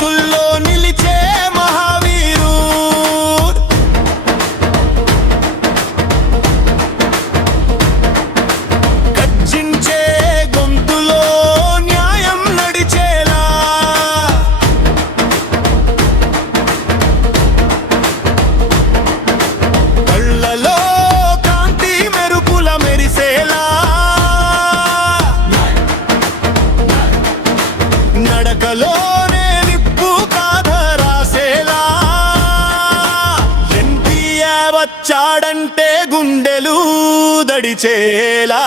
full on వచ్చాడంటే గుండెలు దడిచేలా.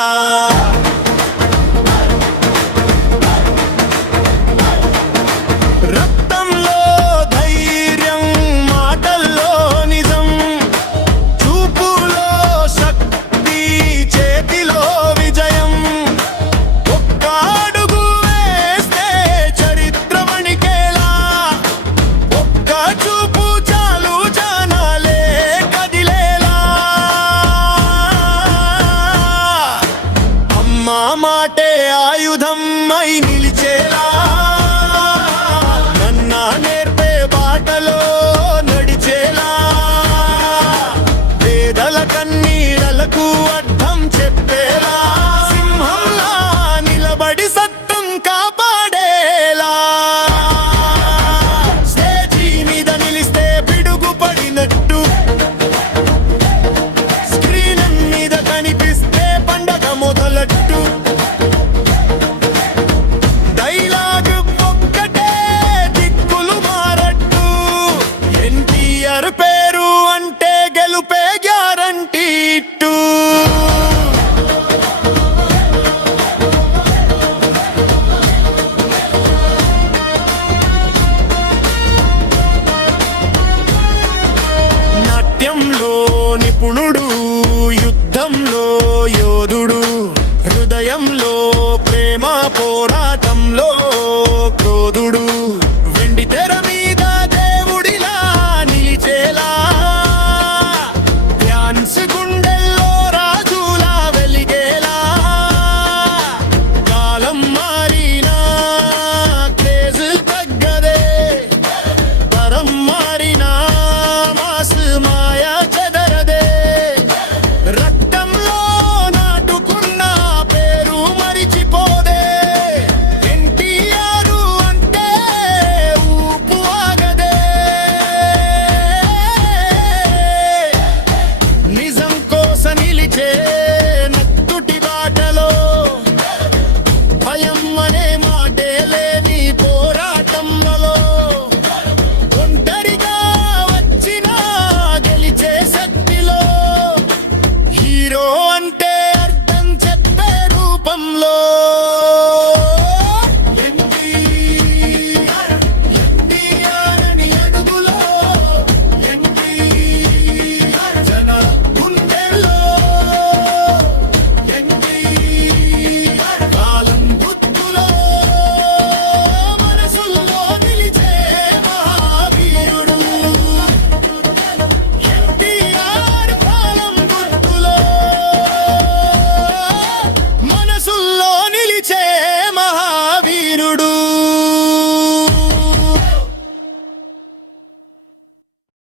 దిక్కులు మారట్టు. ఎన్టీఆర్ పేరు అంటే నాట్యంలో నిపుణుడు va.